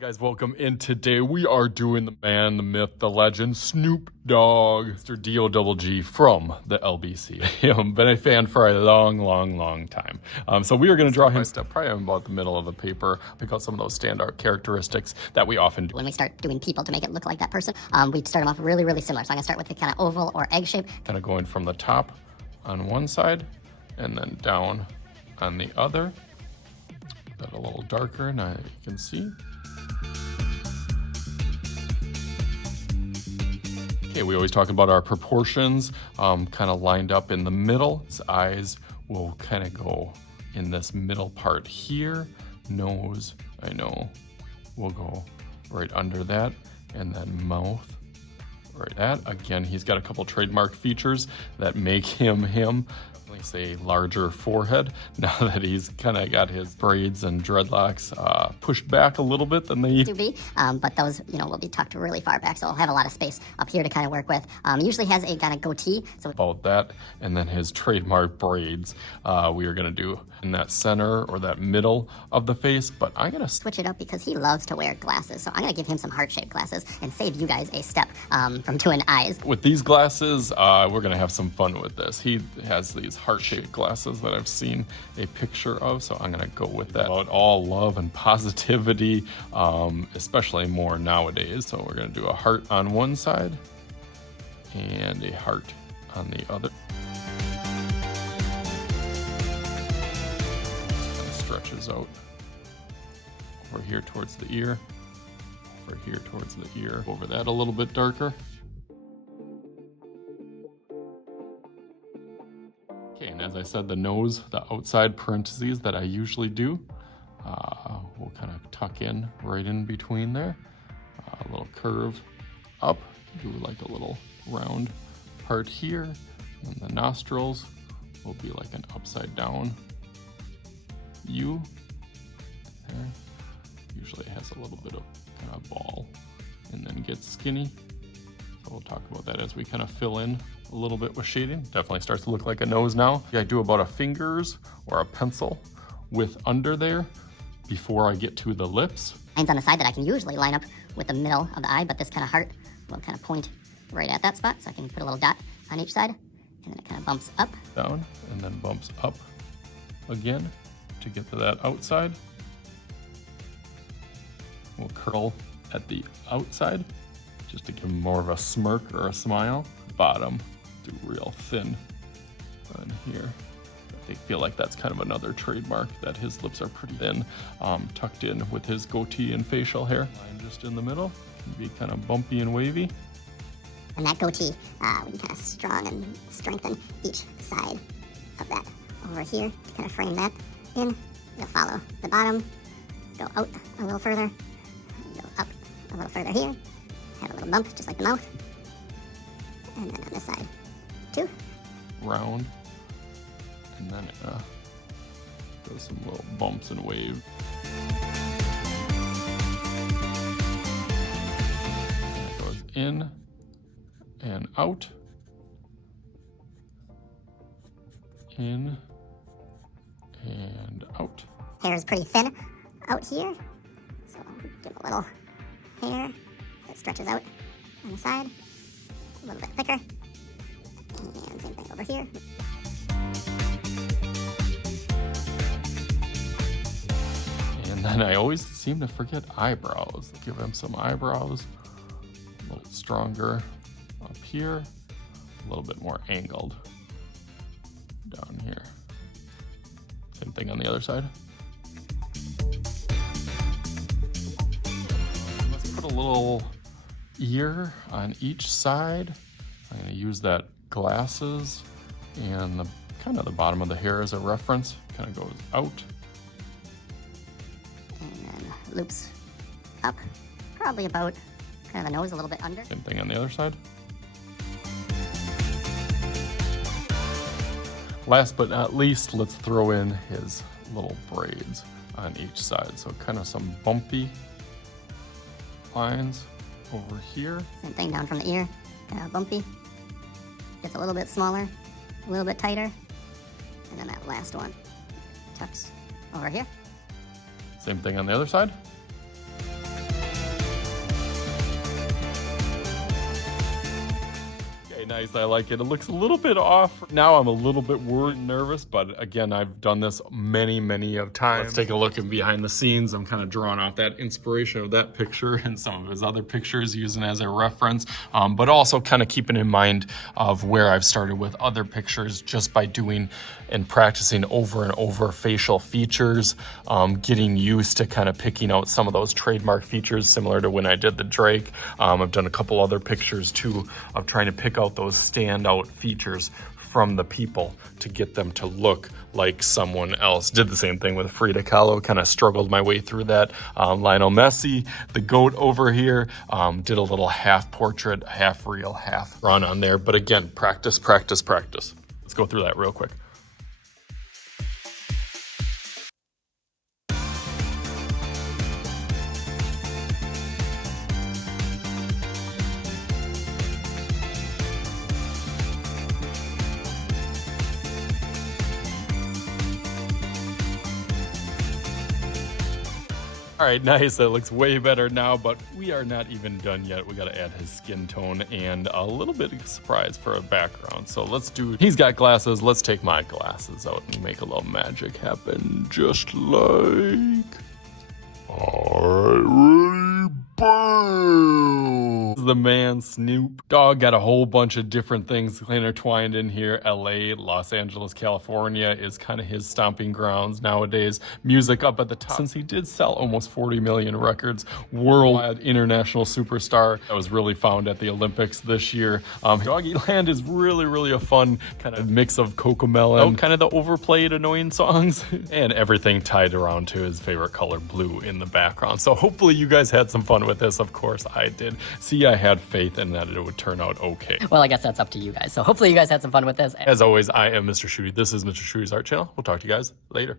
Guys, welcome in. Today we are doing the man, the myth, the legend, Snoop Dogg, Mr. D-O-G-G from the LBC. I've been a fan for a long time. So we are going to draw him step probably about the middle of the paper, pick out some of those standout characteristics that we often do. When we start doing people to make it look like that person, we start them off really similar. So I'm going to start with the kind of oval or egg shape. Kind of going from the top on one side and then down on the other. That a little darker, now you can see. Okay, we always talk about our proportions, kind of lined up in the middle. His eyes will kind of go in this middle part here. Nose, I know, will go right under that. And then mouth, right at. Again, he's got a couple trademark features that make him him. Say larger forehead now that he's kind of got his braids and dreadlocks pushed back a little bit than they used to be, but those will be tucked really far back, so he'll have a lot of space up here to kind of work with. He usually has a kind of goatee, so about that. And then his trademark braids we are going to do in that center or that middle of the face, but I'm going to switch it up because he loves to wear glasses, so I'm going to give him some heart-shaped glasses and save you guys a step from doing eyes. With these glasses, we're going to have some fun with this. He has these heart-shaped glasses that I've seen a picture of, so I'm going to go with that. About all love and positivity, especially more nowadays. So we're going to do a heart on one side and a heart on the other. It stretches out over here towards the ear, over here towards the ear, over that a little bit darker. Okay, and as I said, the nose, the outside parentheses that I usually do, we'll kind of tuck in right in between there. A little curve up, do like a little round part here, and the nostrils will be like an upside down U there. Usually it has a little bit of kind of ball and then gets skinny. So we'll talk about that as we kind of fill in a little bit with shading. Definitely starts to look like a nose now. I do about a fingers or a pencil width under there before I get to the lips. Lines on the side that I can usually line up with the middle of the eye, but this kind of heart will kind of point right at that spot, so I can put a little dot on each side, and then it kind of bumps up. Down, and then bumps up again to get to that outside. We'll curl at the outside, just to give him more of a smirk or a smile. Bottom, do real thin on here. I feel like that's kind of another trademark, that his lips are pretty thin, tucked in with his goatee and facial hair. Line just in the middle, can be kind of bumpy and wavy. And that goatee, we can kind of strong and strengthen each side of that over here to kind of frame that in. You'll follow the bottom, go out a little further, go up a little further here, have a little bump just like the mouth, and then on this side too. Round, and then does some little bumps and waves. And it goes in and out, in and out. Hair is pretty thin out here, so give a little hair that stretches out on the side, a little bit thicker, and same thing over here. And then I always seem to forget eyebrows. Give him some eyebrows, a little stronger up here, a little bit more angled down here. Same thing on the other side. Let's put a little ear on each side. I'm going to use that glasses and the kind of the bottom of the hair as a reference. Kind of goes out. And then loops up, probably about kind of the nose a little bit under. Same thing on the other side. Last but not least, let's throw in his little braids on each side. So kind of some bumpy lines over here. Same thing down from the ear, kind of bumpy. Gets a little bit smaller, a little bit tighter. And then that last one tucks over here. Same thing on the other side. nice. I like it. It looks a little bit off. Now I'm a little bit worried and nervous, but again, I've done this many of times. Let's take a look at behind the scenes. I'm kind of drawing out that inspiration of that picture and some of his other pictures, using as a reference, but also kind of keeping in mind of where I've started with other pictures just by doing and practicing over and over facial features, getting used to kind of picking out some of those trademark features similar to when I did the Drake. I've done a couple other pictures too of trying to pick out those standout features from the people to get them to look like someone else. Did the same thing with Frida Kahlo, kind of struggled my way through that. Lionel Messi, the GOAT over here, did a little half portrait, half real, half run on there. But again, practice. Let's go through that real quick. All right, nice. That looks way better now, but we are not even done yet. We got to add his skin tone and a little bit of surprise for a background. So let's do, he's got glasses. Let's take my glasses out and make a little magic happen, just like, all right, ready, bam. The man Snoop Dogg got a whole bunch of different things intertwined in here. LA, Los Angeles, California is kind of his stomping grounds nowadays. Music up at the top, since he did sell almost 40 million records. Worldwide international superstar that was really found at the Olympics this year. Doggy Land is really a fun kind of mix of Cocomelon, kind of the overplayed annoying songs, and everything tied around to his favorite color, blue, in the background. So hopefully you guys had some fun with this. Of course I did. See, I had faith in that it would turn out okay. Well, I guess that's up to you guys. So hopefully you guys had some fun with this. As always, I am Mr. Shooty. This is Mr. Shooty's Art Channel. We'll talk to you guys later.